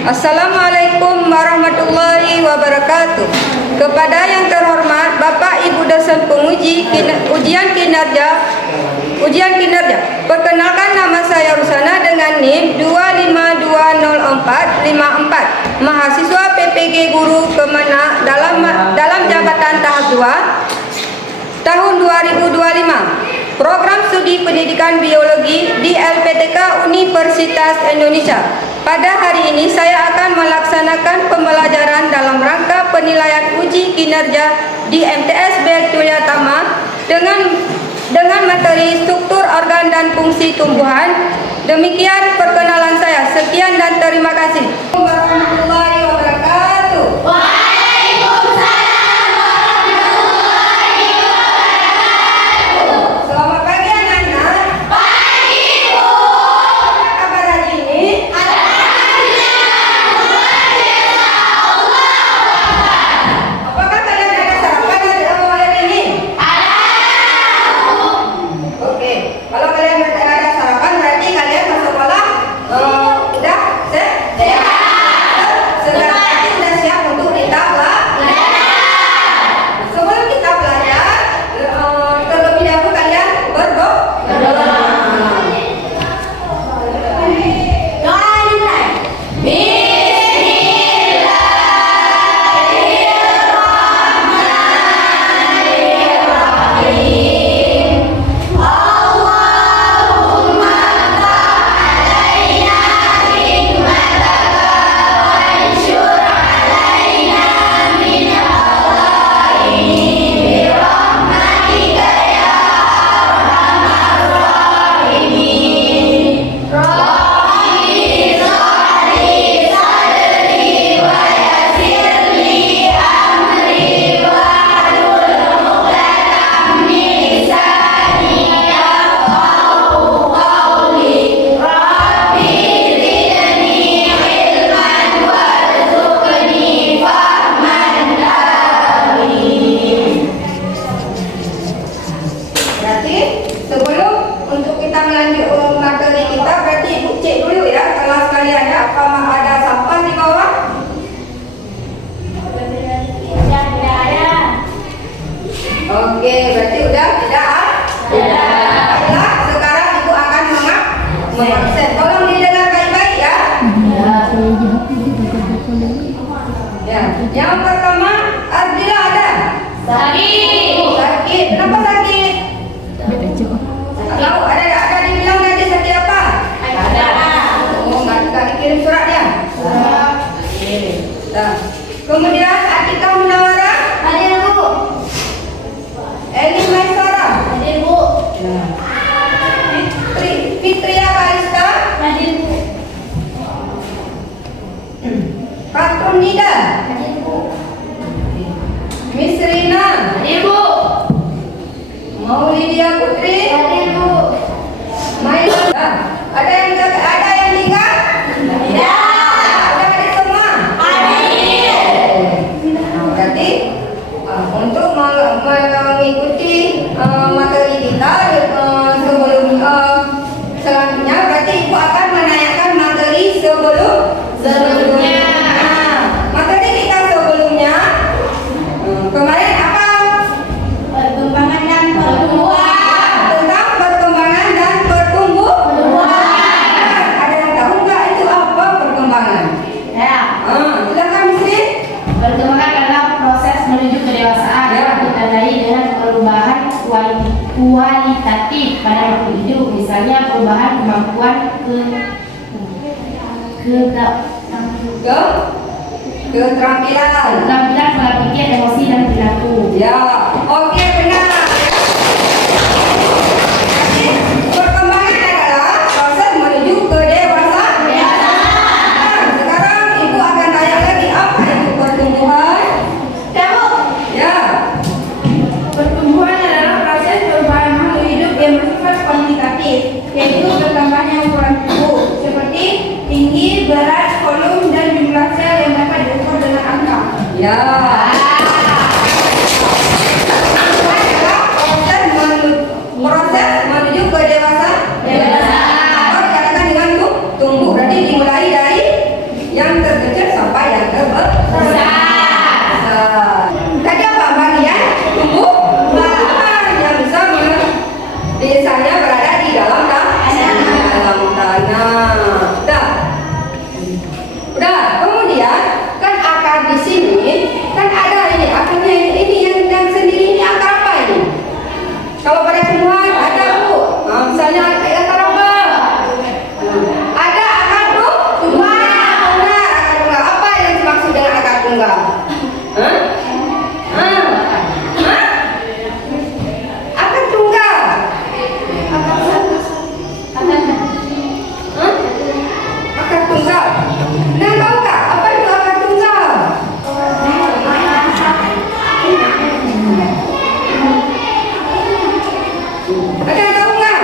Assalamualaikum warahmatullahi wabarakatuh. Kepada yang terhormat Bapak Ibu dosen penguji ujian kinerja. Perkenalkan, nama saya Rusana dengan NIM 2520454, mahasiswa PPG Guru Kemenak dalam jabatan tahap 2 tahun 2025. Program Studi Pendidikan Biologi di LPTK Universitas Indonesia. Pada hari ini saya akan melaksanakan pembelajaran dalam rangka penilaian uji kinerja di MTS Beltuyatama dengan materi struktur organ dan fungsi tumbuhan. Demikian perkenalan saya. Sekian dan terima kasih. Warahmatullahi wabarakatuh. Oke, berarti udah tidak? Baiklah, sekarang Ibu akan mengabsen. Tolong didengar baik-baik ya. Ya. Yang pertama, Ardila ada? Sakit. Kenapa sakit? Tahu? Ada dibilang tadi sakit apa? Ada. Oh, nggak dikirim surat ya? Nah. Kemudian Atika Munawara? Hadir, Bu. Eli Maisara? Hadir, Bu. Fitria Karista? Hadir, Bu. Katun Nida? Hadir, Bu. Miss Rina? Hadir, Bu. Maulidia Putri? Hadir, Bu. Maila? Ada yang tinggal? Tidak. Ada hadir semua? Hadir. Berarti untuk mengikuti materi kita selanjutnya, berarti Ibu akan menanyakan materi sebelumnya. Materi kita sebelumnya kemarin apa? Perkembangan dan pertumbuhan. Tentang perkembangan dan pertumbuhan. Ada yang tahu nggak itu apa perkembangan? Ya. Silakan Misri. Perkembangan adalah proses menuju kedewasaan yang ditandai dengan perubahan kualitatif pada makhluk hidup, misalnya perubahan kemampuan Keterampilan. keterampilan pola pikir, emosi dan perilaku. Ya, oke, benar. Jadi, perkembangan adalah proses menuju kedewasaan. Nah, sekarang Ibu akan tanya lagi, apa itu pertumbuhan? Kamu. Ya. Pertumbuhan adalah proses perubahan makhluk hidup yang bersifat kuantitatif, yaitu bertambahnya ukuran tubuh, seperti tinggi, berat, volume, dan jumlah sel yang dapat diukur dengan angka. Ya. terkecil sampai yang terbesar. Tadi apa bagian tumbuhan yang bisa biasanya berada di dalam tanah. Udah. Kemudian kan akar di sini kan ada ini akarnya ini yang sendiri ini akar apa ini? Kalau pada tumbuhan ada Bu. Misalnya akar apa? Ada akar tunggal. Benar, akar tunggal. Apa yang dimaksud dengan akar tunggal? Akar tunggal. Akar tunggal. Nah, tahu nggak apa itu akar tunggal? Ada yang tahu nggak?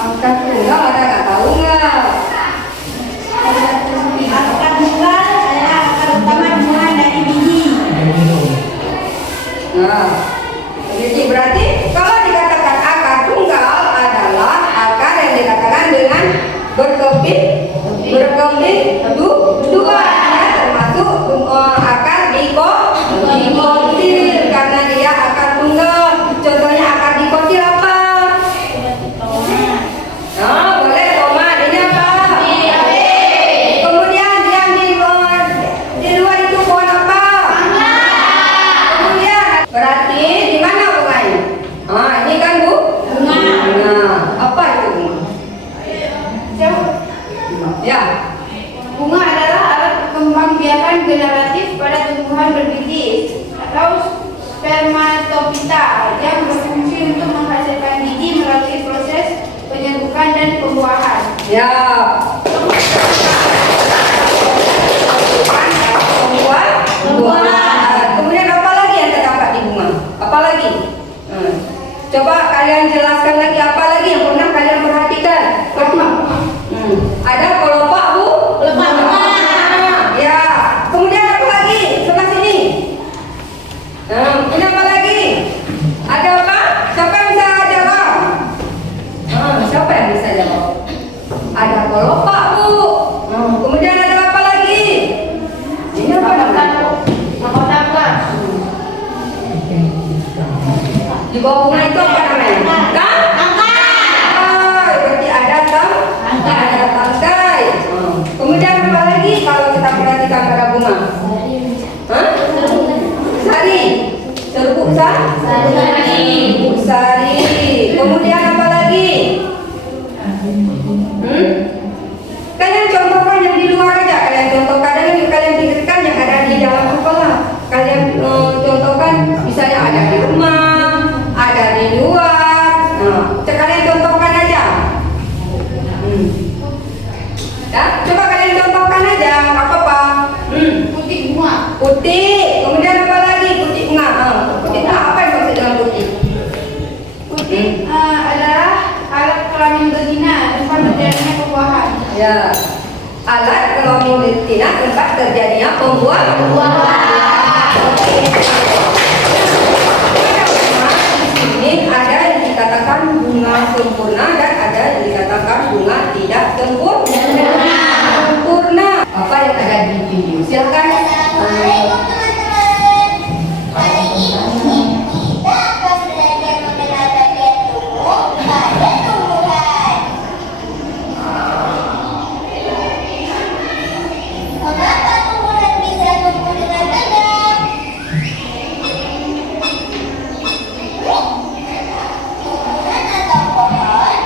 Akar tunggal ada nggak tahu nggak? Akar tunggal adalah akar utama tumbuhan dari biji. Nah, jadi berarti kalau dikatakan akar tunggal adalah akar yang dikatakan dengan berkeping dua, ya, termasuk akar dikotil karena dia akar tunggal. Contohnya akar dikotil apa? Nah, boleh tomat. Ini apa? Kemudian yang di luar itu pohon apa? Kemudian berarti di mana bunganya? Ini kan Bu? Bunga. Apa itu bunga? Ya. Bunga adalah alat perkembangbiakan generatif pada tumbuhan berbiji atau spermatopita yang berfungsi untuk menghasilkan biji melalui proses penyerbukan dan pembuahan. Ya. Pembuahan. Kemudian apa lagi yang terdapat di bunga? Apa lagi? Coba kalian jelaskan lagi apa lagi yang pernah kalian perhatikan? Ada kelopak Bu? Ya. Kemudian apa lagi? Sebelah sini. Ini apa lagi? Ada apa? Siapa yang bisa jawab? Siapa yang bisa jawab? Ada kelopak Bu. Kemudian ada apa lagi? Ini apa namanya? Di bawah bunga itu apa namanya? Tangkai. Berarti ada tangkai. Kemudian apa lagi kalau kita perhatikan pada bunga? Sari. Serbuk sari. Kemudian apa lagi? Kalian contohkan yang di luar aja. Kalian contohkan dan kalian pikirkan yang ada di dalam kepala. Kalian contohkan misalnya ada di rumah, ada di luar. Kalian contohkan aja. Ya, coba kalian contohkan aja, nggak apa-apa. Putih bunga. Putih. Kemudian apa lagi? Putih bunga. Putih bunga apa yang maksud dengan putih? Putih adalah alat kelamin betina tempat terjadinya pembuahan. Ya. Alat kelamin betina tempat terjadinya pembuahan. Di sini ada yang dikatakan bunga sempurna dan ada yang dikatakan bunga tidak sempurna. Apa yang ada di video? Silakan. Hari ini kita akan belajar mengenal bagian tubuh pada tumbuhan. Mengapa tumbuhan bisa tumbuh dengan tegak? Tumbuhan atau pohon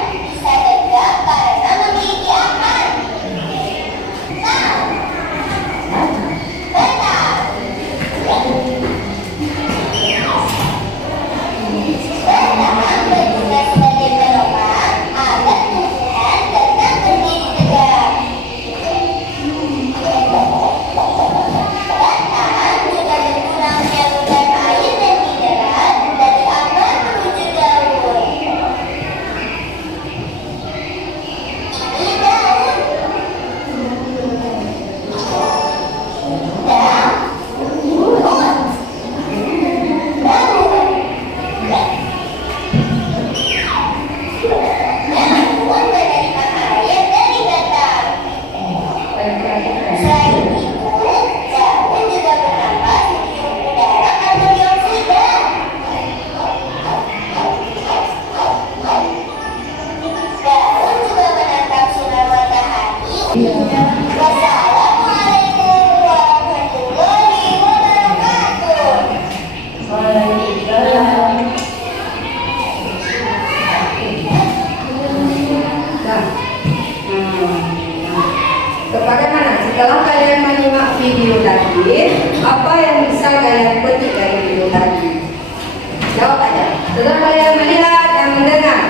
Setelah kalian melihat dan mendengar,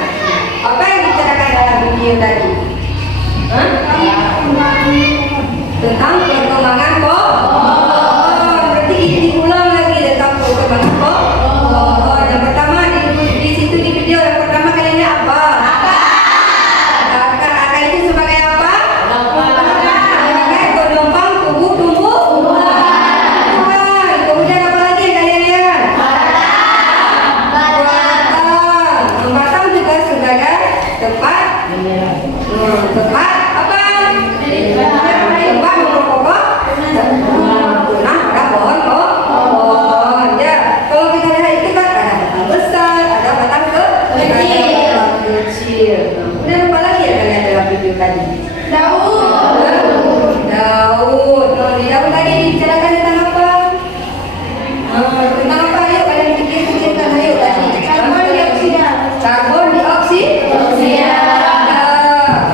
apa yang dibicarakan dalam video tadi? Hah? Tentang perkembangan pohon. Berarti diulang lagi tentang perkembangan pohon. Yang pertama di situ di video yang pertama kalian lihat apa? Akar itu sebagai apa? Sebagai penumpang tubuh tumbuhan. Kemudian apa lagi yang kalian lihat? Batang juga sebagai tempat apa? Tempat memperkokoh nah ada pohon ya. Kalau kita lihat itu kan ada batang besar, ada batang kecil. Kemudian apa lagi yang kalian dalam video tadi? Daun. Di daun tadi dibicarakan tentang apa? Tentang apa? Ayo kalian pikir-pikirkan ayo tadi. Karbon dioksida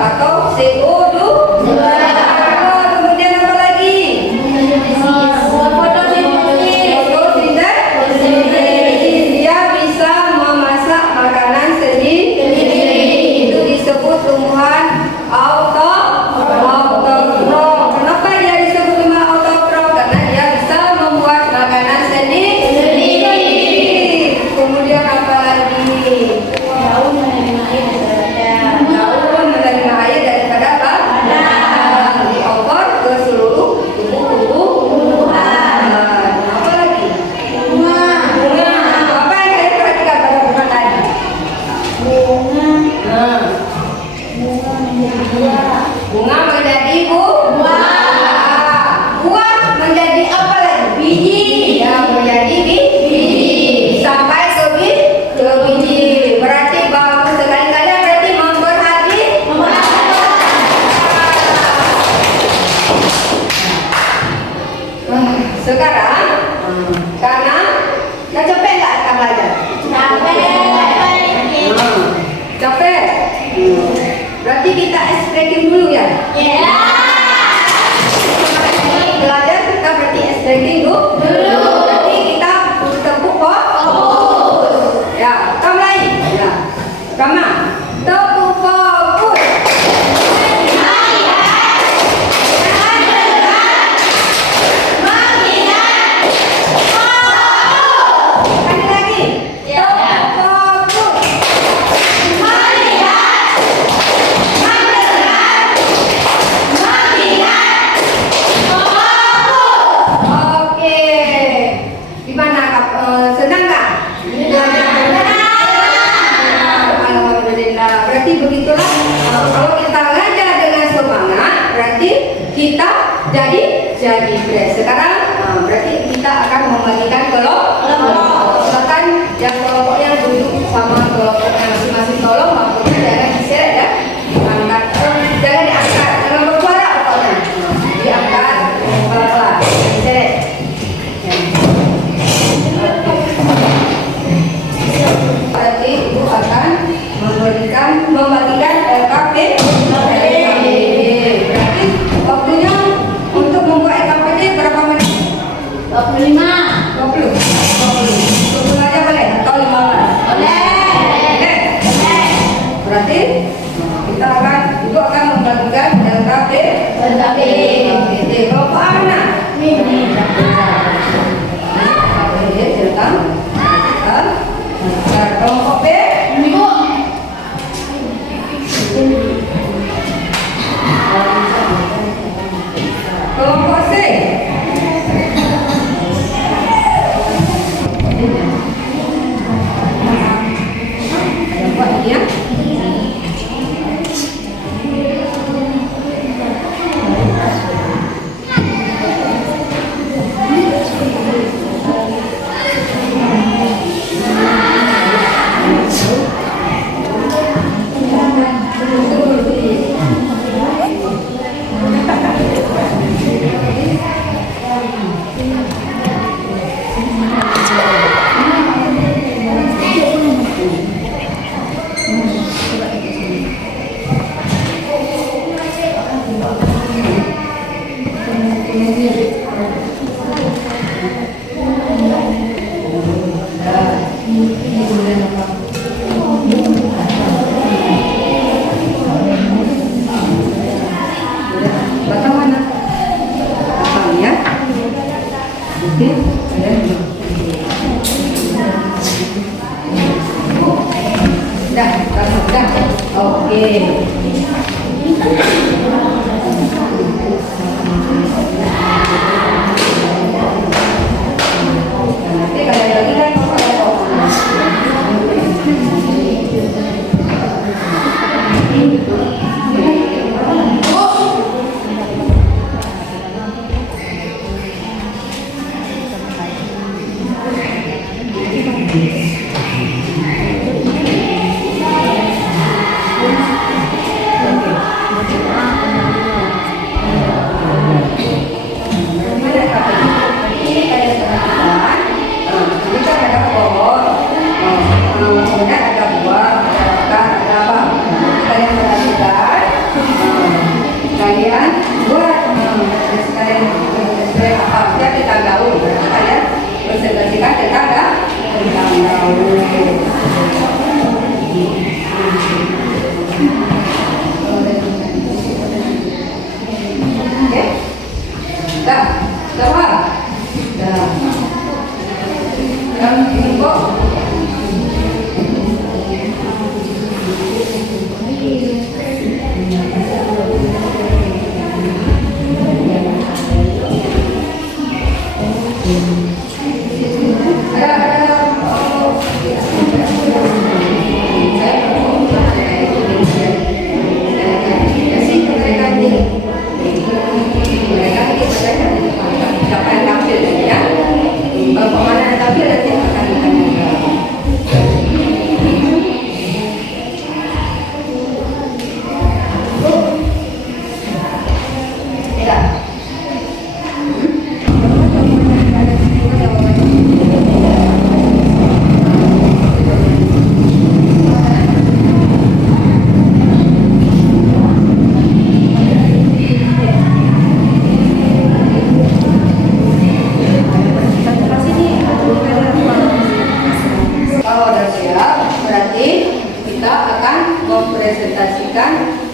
atau CO2. Kemudian apa lagi? Fotosintesis. Dia bisa memasak makanan sendiri. Itu disebut tumbuhan autotrom. Kenapa dia disebut tumbuhan autotrom? Karena dia bisa membuat makanan sendiri. Kemudian apa lagi? Daun menerima air daripada apa? Dioper ke seluruh tumbuhan. Apa lagi? Bunga. Apa yang kalian perhatikan pada bunga tadi? Bunga menjadi buah menjadi apa lagi? Biji. Ya, menjadi biji. Sampai ke biji. Berarti bagus sekali kalian berarti sekarang karena dah capek tak akan belajar? Capek. Berarti kita extracting dulu ya. Belajar kita berarti extracting dulu. Berarti kita tepuk fokus. Ya, kamu lagi. Ya, kamu tepuk fokus. Sekali lagi. Tepuk fokus. Oke, gimana kak? Senang nggak? Alhamdulillah. Berarti begitulah. Kalau kita belajar dengan semangat, berarti kita jadi fresh. Sekarang berarti kita akan membagikan kelompok. Silakan yang kelompok yang duduk sama kelompoknya masing-masing, tolong lampunya jangan diseret ya. Angkat, jangan diangkat, jangan bersuara pokoknya. Diangkat pelan-pelan, diseret. Berarti ibu akan membagikan LKPD. Berarti waktunya untuk membuat LKPD berapa menit? 25. 20 aja boleh atau 15? Boleh. Berarti kita ibu akan membagikan LKPD. Kelompok mana? Kelompok B. Kelompok C. Kelompok ini ya. Dah. Oke. Nanti kalian lagi kan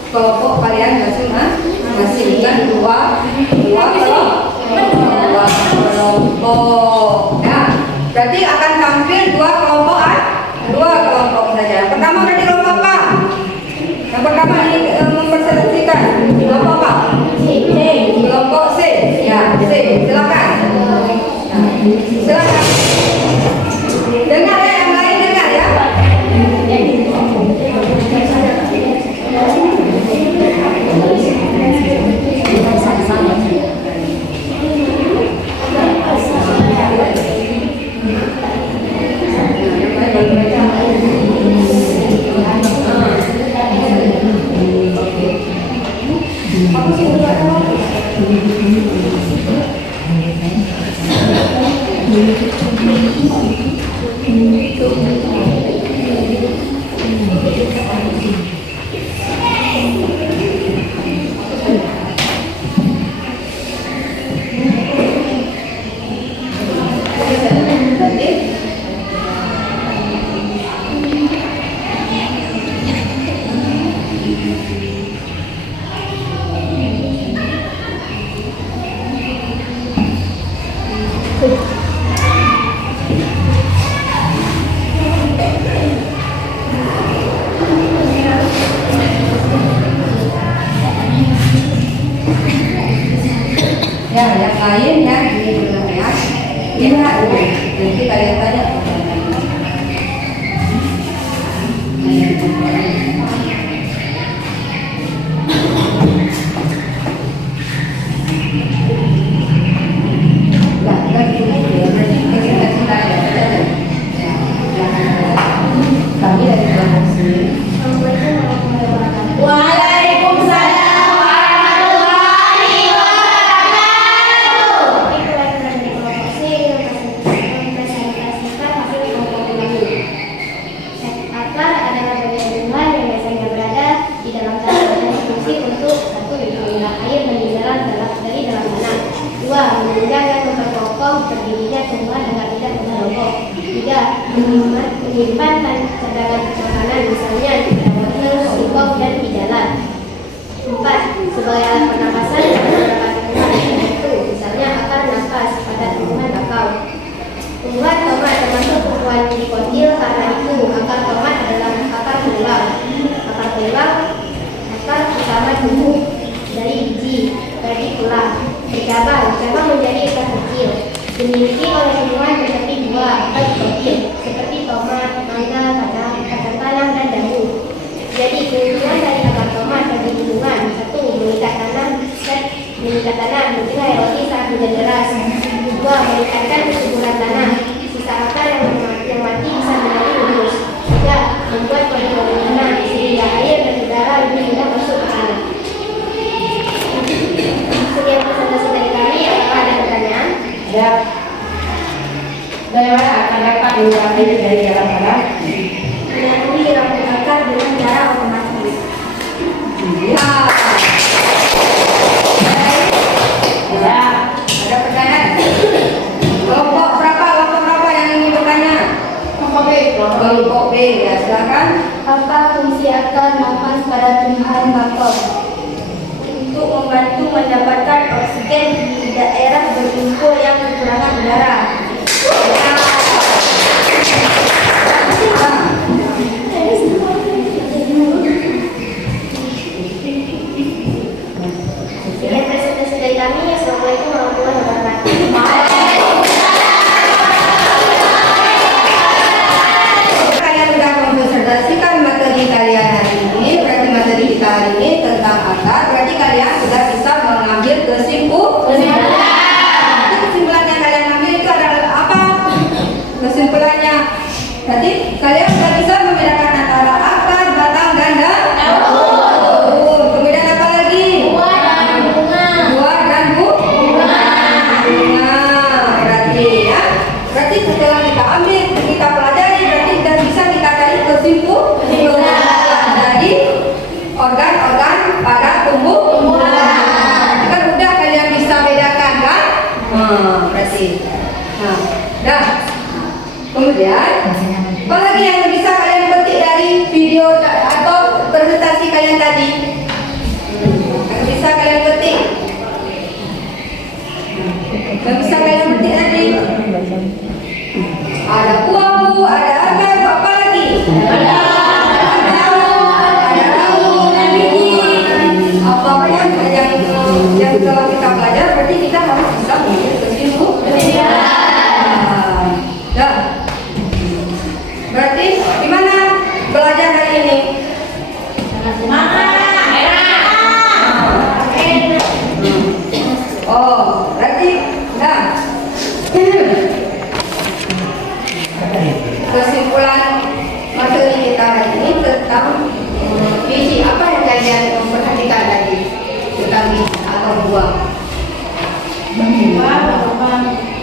kelompok kalian masing-masing dengan dua kelompok. Nah, berarti akan tampil dua kelompok saja. Pertama berarti kelompok apa? Yang pertama ini mempresentasikan kelompok apa? Kelompok C. Ya, C. Silakan. Nah, silakan. Dengar ya, yang lain dengar ya. Ya, yang lain ya ini belum ya. Lihat dulu. Nanti kalian tanya. Kami dari Promosi. Waalaikumsalam warahmatullahi wabarakatuh. Mempresentasikan hasil kelompok ini. Akar adalah bagian tumbuhan yang biasanya berada di dalam tanah dan fungsi untuk satu mengambil air meninggalan dari dalam tanah. Dua, menunjang dan memperkokoh berdirinya tumbuhan agar tidak mudah roboh. Tiga, menyimpan cadangan makanan misalnya wortel, singkong, dan pijalan. Empat, sebagai alat pernapasan pada beberapa tumbuhan tertentu, misalnya akar napas pada tumbuhan kakao. Tumbuhan tomat termasuk tumbuhan dikotil, karena itu akar tomat adalah akar tumbuhan Apa fungsi akar nafas pada tumbuhan bakau? Untuk membantu mendapatkan oksigen di daerah berkumpul yang kekurangan udara. Sekian presentasi dari kami. Assalamualaikum warahmatullahi wabarakatuh. Kalian sudah mempresentasikan materi kalian hari ini. Berarti materi kita hari ini tentang akar. Berarti kalian sudah bisa mengambil kesimpulan. Kesimpulan yang kalian ambil itu adalah apa? Kesimpulannya, berarti kalian sudah bisa membedakan antara akar, batang, dan daun. Kemudian apa lagi? Buah dan bunga. Berarti ya. Berarti setelah kita ambil, kita pelajari, berarti sudah bisa kita cari kesimpulan dari organ-organ pada tumbuhan. Kan udah kalian bisa bedakan kan? Berarti. Dah. Kemudian, apa lagi yang bisa kalian petik dari video atau presentasi kalian tadi? Yang bisa kalian petik? Yang bisa kalian petik tadi? Ada buah, ada akar, apa lagi? Ada daun, ada biji. Apapun yang telah kita pelajari, berarti kita harus bisa mengambil kesimpulan. Dah. Berarti gimana belajar hari ini? Oh, berarti dah. Kesimpulan materi kita hari ini tentang biji. Apa yang kalian memperhatikan tadi tentang biji atau buah?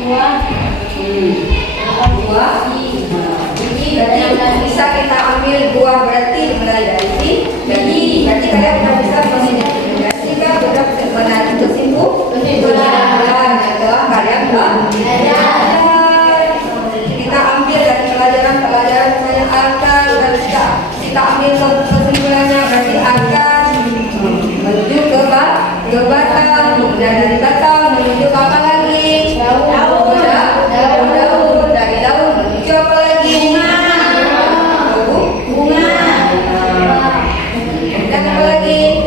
Buah. Biji berarti bisa kita ambil buah, berarti mulai dari biji. Berarti kalian sudah bisa mengintegrasikan, sudah bisa menarik kesimpulan yang telah kalian belajar. Kita ambil dari pelajaran misalnya akar, sudah bisa kita ambil kesimpulannya, berarti akar menuju ke batang, kemudian dari batang menuju ke apa lagi? Daun. Dari daun menuju apa lagi? Bunga. Dan apa lagi?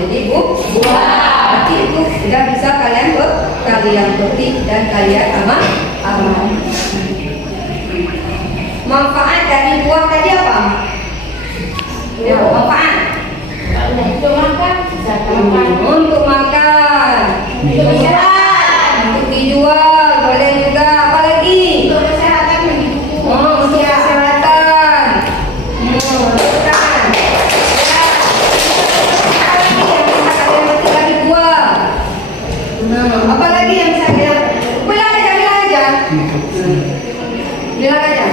Jadi buah. Berarti itu sudah bisa kalian petik dan kalian aman. Manfaat dari buah tadi apa? Manfaat untuk makan, untuk dijual, boleh juga. Apa lagi? Untuk kesehatan. Untuk kesehatan. Lagi buah. Apa lagi yang bisa bilang? Bilang aja.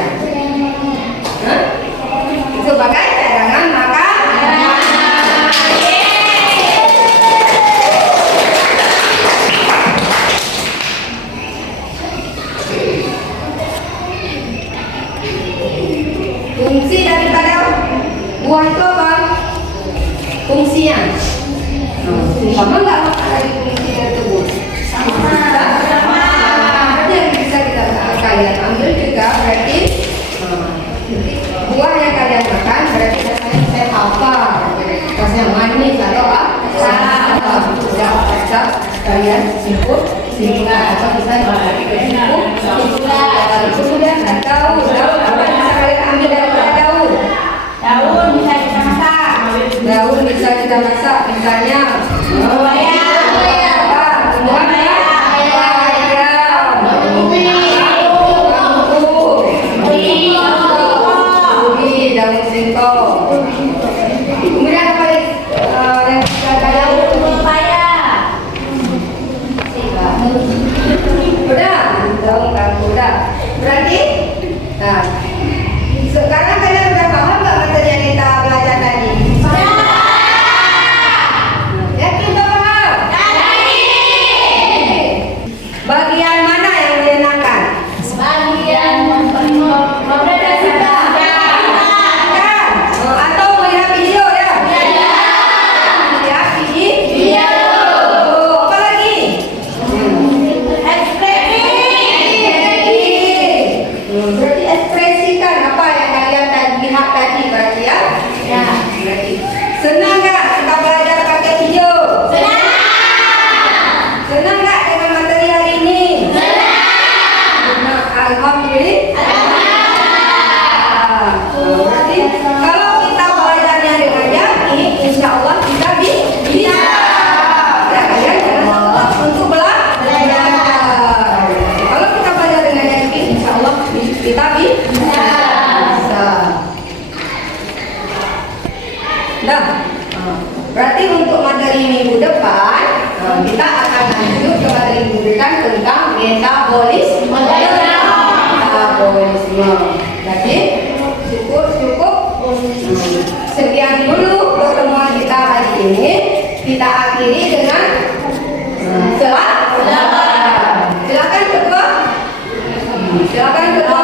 Sebagai cadangan makan. Fungsi daripada buah itu apa? Fungsinya. Sama nggak dari fungsi dari tubuh? Sama. Yang bisa kita kalian ambil juga berarti buah yang kalian makan berarti rasanya saya apa? Rasanya manis atau apa? Sudah bisa kalian simpulan atau bisa simpulan. Kemudian daun apa yang bisa kalian ambil dari daun? Daun bisa kita masak. Daun bisa kita masak, misalnya daun singkong. Kemudian apa lagi yang bisa daun pepaya? Udah, daun udah. Berarti, nah Sekian dulu pertemuan kita hari ini. Kita akhiri dengan selamat. Silakan ketua. Silakan ketua.